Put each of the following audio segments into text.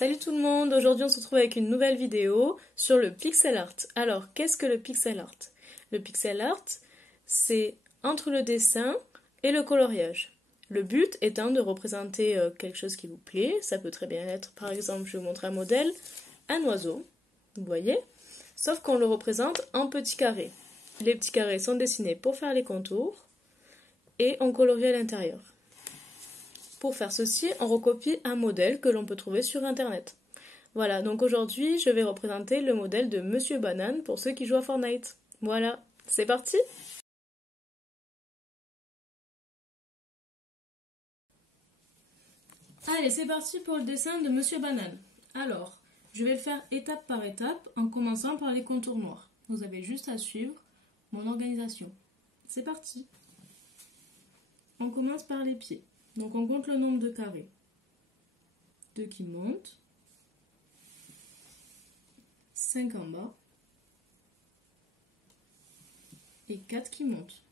Salut tout le monde, aujourd'hui on se retrouve avec une nouvelle vidéo sur le pixel art. Alors, qu'est-ce que le pixel art? Le pixel art, c'est entre le dessin et le coloriage. Le but étant de représenter quelque chose qui vous plaît. Ça peut très bien être, par exemple, je vais vous montrer un modèle, un oiseau, vous voyez? Sauf qu'on le représente en petits carrés. Les petits carrés sont dessinés pour faire les contours et on colorie à l'intérieur. Pour faire ceci, on recopie un modèle que l'on peut trouver sur internet. Voilà, donc aujourd'hui, je vais représenter le modèle de Monsieur Banane pour ceux qui jouent à Fortnite. Voilà, c'est parti! Allez, c'est parti pour le dessin de Monsieur Banane. Alors, je vais le faire étape par étape en commençant par les contours noirs. Vous avez juste à suivre mon organisation. C'est parti! On commence par les pieds. Donc on compte le nombre de carrés. 2 qui montent. 5 en bas. Et 4 qui montent.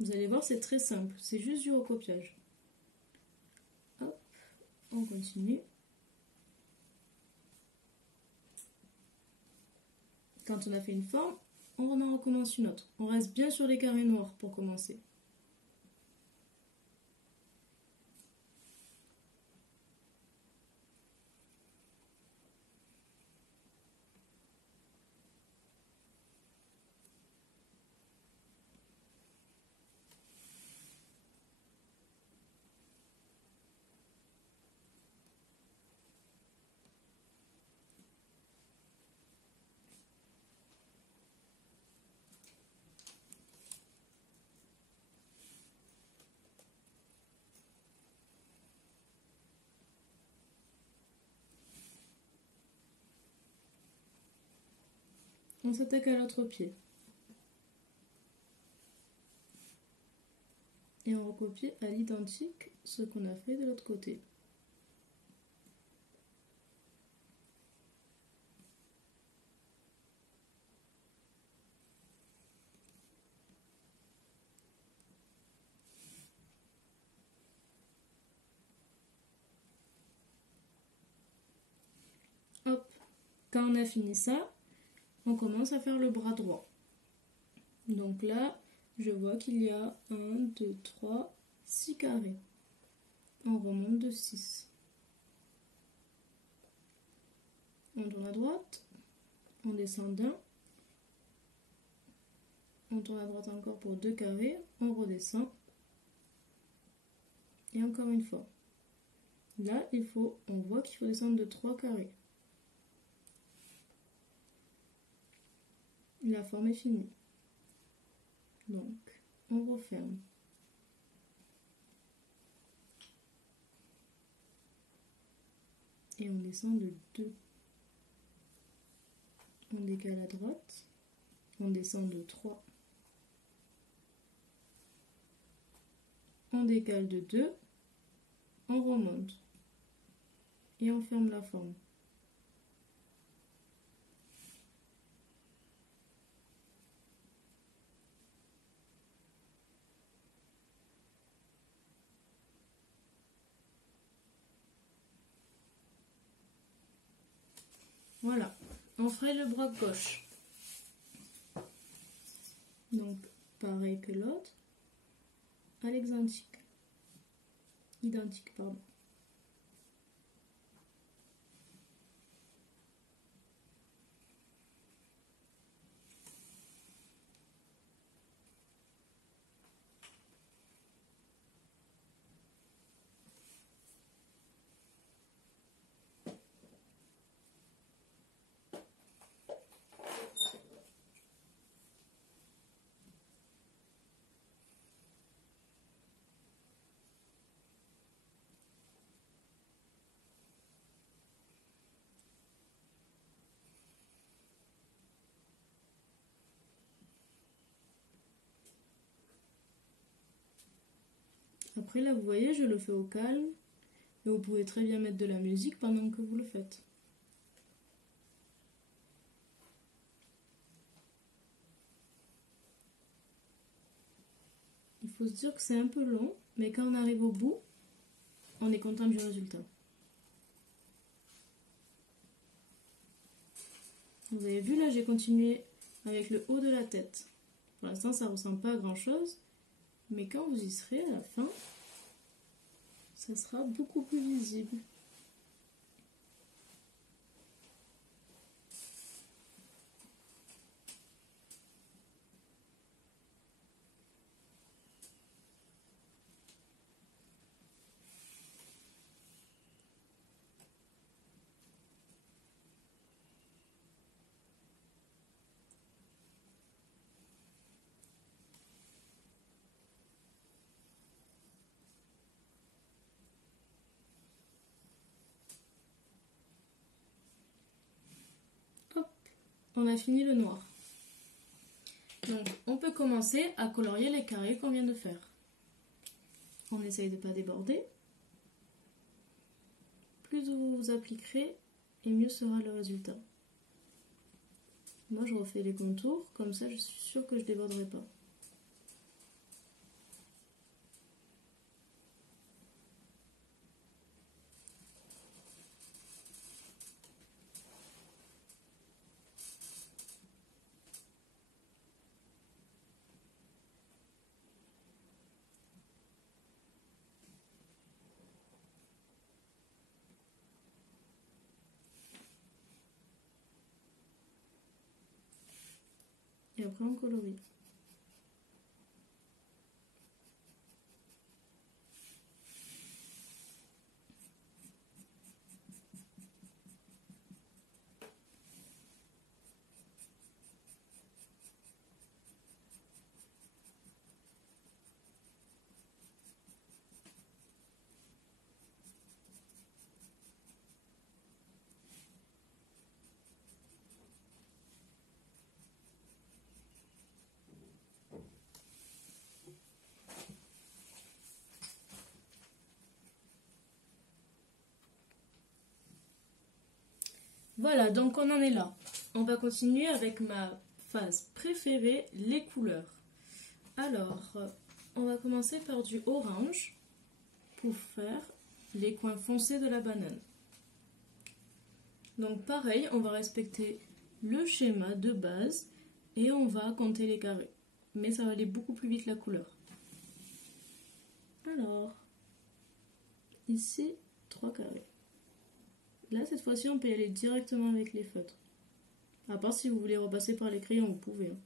Vous allez voir, c'est très simple. C'est juste du recopiage. Hop, on continue. Quand on a fait une forme, on en recommence une autre. On reste bien sur les carrés noirs pour commencer. On s'attaque à l'autre pied. Et on recopie à l'identique ce qu'on a fait de l'autre côté. Hop, quand on a fini ça, on commence à faire le bras droit. Donc là, je vois qu'il y a 1, 2, 3, 6 carrés. On remonte de 6. On tourne à droite, on descend d'un, on tourne à droite encore pour 2 carrés, on redescend, et encore une fois. Là, on voit qu'il faut descendre de 3 carrés. La forme est finie. Donc, on referme. Et on descend de 2. On décale à droite. On descend de 3. On décale de 2. On remonte. Et on ferme la forme. Voilà, on ferait le bras gauche. Donc, pareil que l'autre, à l'exentique. Identique, pardon. Après là, vous voyez, je le fais au calme. Et vous pouvez très bien mettre de la musique pendant que vous le faites. Il faut se dire que c'est un peu long, mais quand on arrive au bout, on est content du résultat. Vous avez vu, là j'ai continué avec le haut de la tête. Pour l'instant ça ne ressemble pas à grand chose, mais quand vous y serez à la fin, ça sera beaucoup plus visible. On a fini le noir. Donc on peut commencer à colorier les carrés qu'on vient de faire. On essaye de ne pas déborder. Plus vous vous appliquerez et mieux sera le résultat. Moi je refais les contours, comme ça je suis sûre que je ne déborderai pas. Et après on colorie. Voilà, donc on en est là. On va continuer avec ma phase préférée, les couleurs. Alors, on va commencer par du orange pour faire les coins foncés de la banane. Donc pareil, on va respecter le schéma de base et on va compter les carrés. Mais ça va aller beaucoup plus vite la couleur. Alors, ici, 3 carrés. Là, cette fois-ci, on peut y aller directement avec les feutres. À part si vous voulez repasser par les crayons, vous pouvez.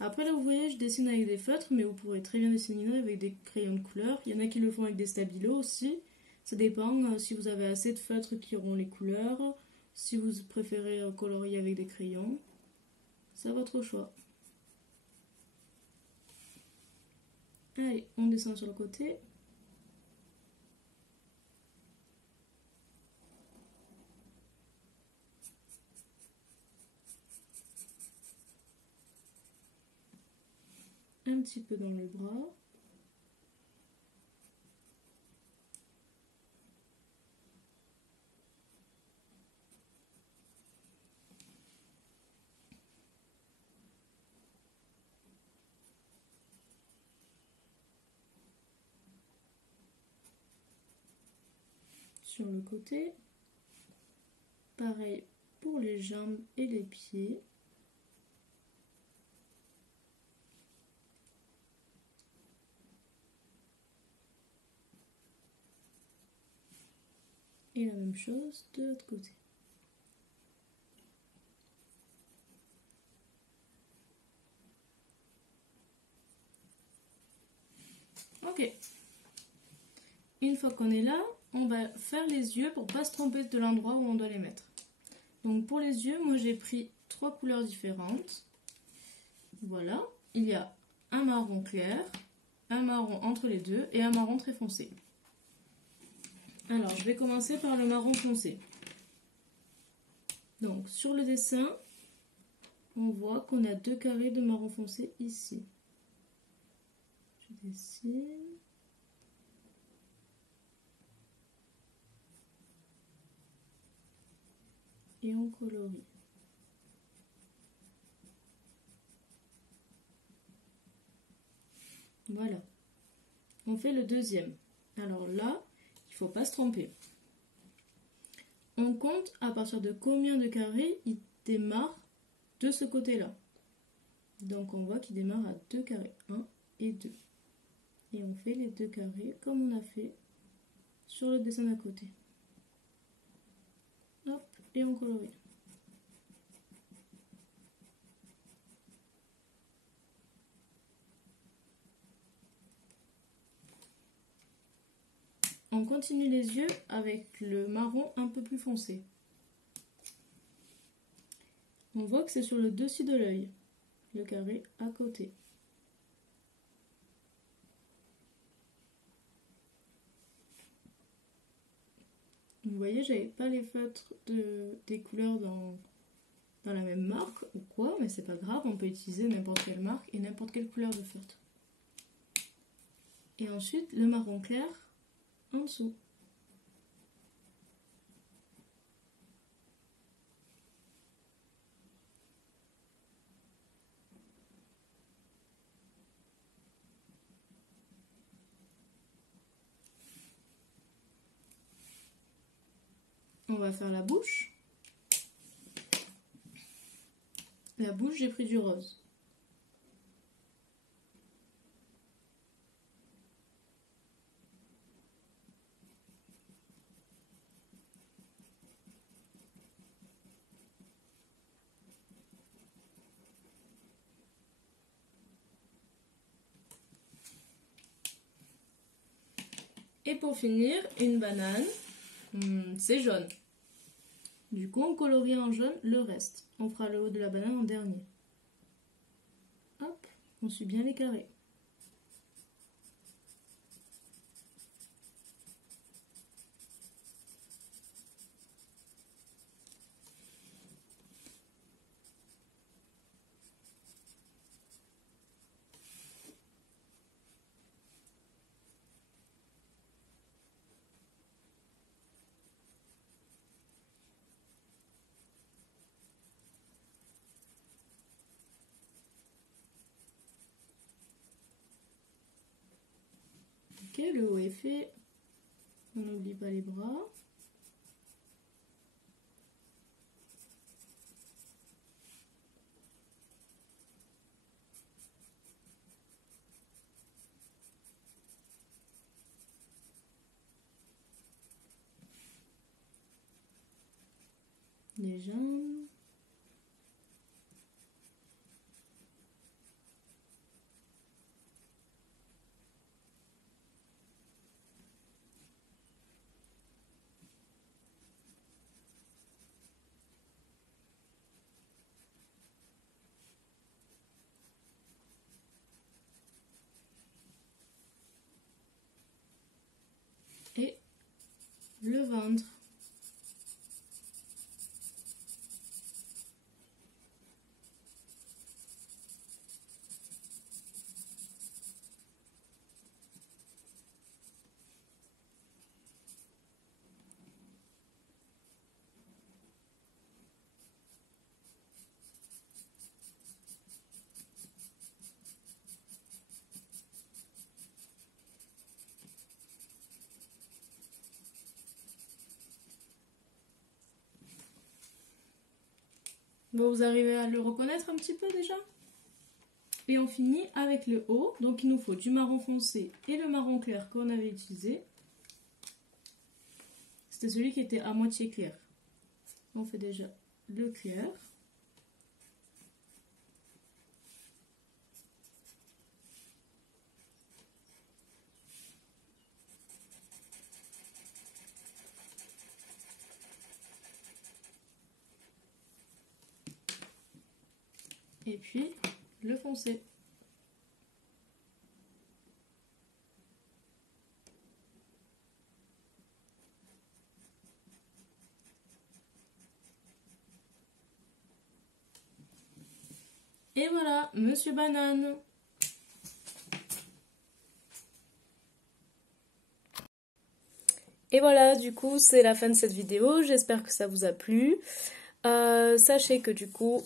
Après, là, vous voyez, je dessine avec des feutres, mais vous pourrez très bien dessiner avec des crayons de couleur. Il y en a qui le font avec des stabilos aussi. Ça dépend si vous avez assez de feutres qui auront les couleurs, si vous préférez colorier avec des crayons. C'est à votre choix. Allez, on descend sur le côté. Un petit peu dans le bras. Sur le côté. Pareil pour les jambes et les pieds. Et la même chose de l'autre côté. Ok. Une fois qu'on est là, on va faire les yeux pour ne pas se tromper de l'endroit où on doit les mettre. Donc pour les yeux, moi j'ai pris 3 couleurs différentes. Voilà. Il y a un marron clair, un marron entre les deux et un marron très foncé. Alors, je vais commencer par le marron foncé. Donc, sur le dessin, on voit qu'on a 2 carrés de marron foncé ici. Je dessine. Et on colorie. Voilà. On fait le deuxième. Alors là, il ne faut pas se tromper. On compte à partir de combien de carrés il démarre de ce côté-là. Donc on voit qu'il démarre à 2 carrés, 1 et 2. Et on fait les 2 carrés comme on a fait sur le dessin d'à côté. Hop, et on colorie. On continue les yeux avec le marron un peu plus foncé. On voit que c'est sur le dessus de l'œil, le carré à côté. Vous voyez, j'avais pas les feutres des couleurs dans la même marque ou quoi, mais c'est pas grave, on peut utiliser n'importe quelle marque et n'importe quelle couleur de feutre. Et ensuite, le marron clair en dessous. On va faire la bouche. La bouche, j'ai pris du rose. Et pour finir, une banane, c'est jaune. Du coup, on colorie en jaune le reste. On fera le haut de la banane en dernier. Hop, on suit bien les carrés. Ok, le haut est fait. On n'oublie pas les bras. Les jambes. Et le ventre. Bon, vous arrivez à le reconnaître un petit peu déjà? Et on finit avec le haut. Donc il nous faut du marron foncé et le marron clair qu'on avait utilisé. C'était celui qui était à moitié clair. On fait déjà le clair. Et puis le foncé. Et voilà, Monsieur Banane. Et voilà, du coup, c'est la fin de cette vidéo. J'espère que ça vous a plu. Sachez que du coup,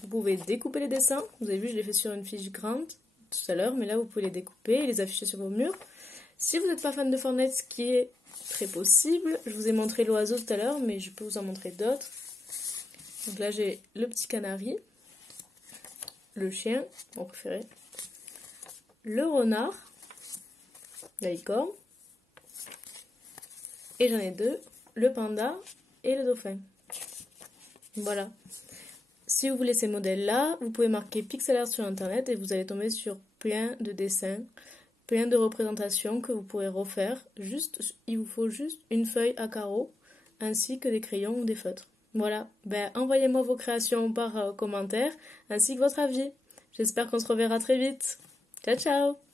vous pouvez découper les dessins. Vous avez vu, je l'ai fait sur une fiche grande tout à l'heure, mais là, vous pouvez les découper et les afficher sur vos murs. Si vous n'êtes pas fan de Fortnite, ce qui est très possible. Je vous ai montré l'oiseau tout à l'heure, mais je peux vous en montrer d'autres. Donc là, j'ai le petit canari, le chien, mon préféré, le renard, la licorne, et j'en ai deux, le panda et le dauphin. Voilà. Si vous voulez ces modèles-là, vous pouvez marquer pixel art sur internet et vous allez tomber sur plein de dessins, plein de représentations que vous pourrez refaire. Il vous faut juste une feuille à carreaux, ainsi que des crayons ou des feutres. Voilà, envoyez-moi vos créations par commentaire, ainsi que votre avis. J'espère qu'on se reverra très vite. Ciao, ciao!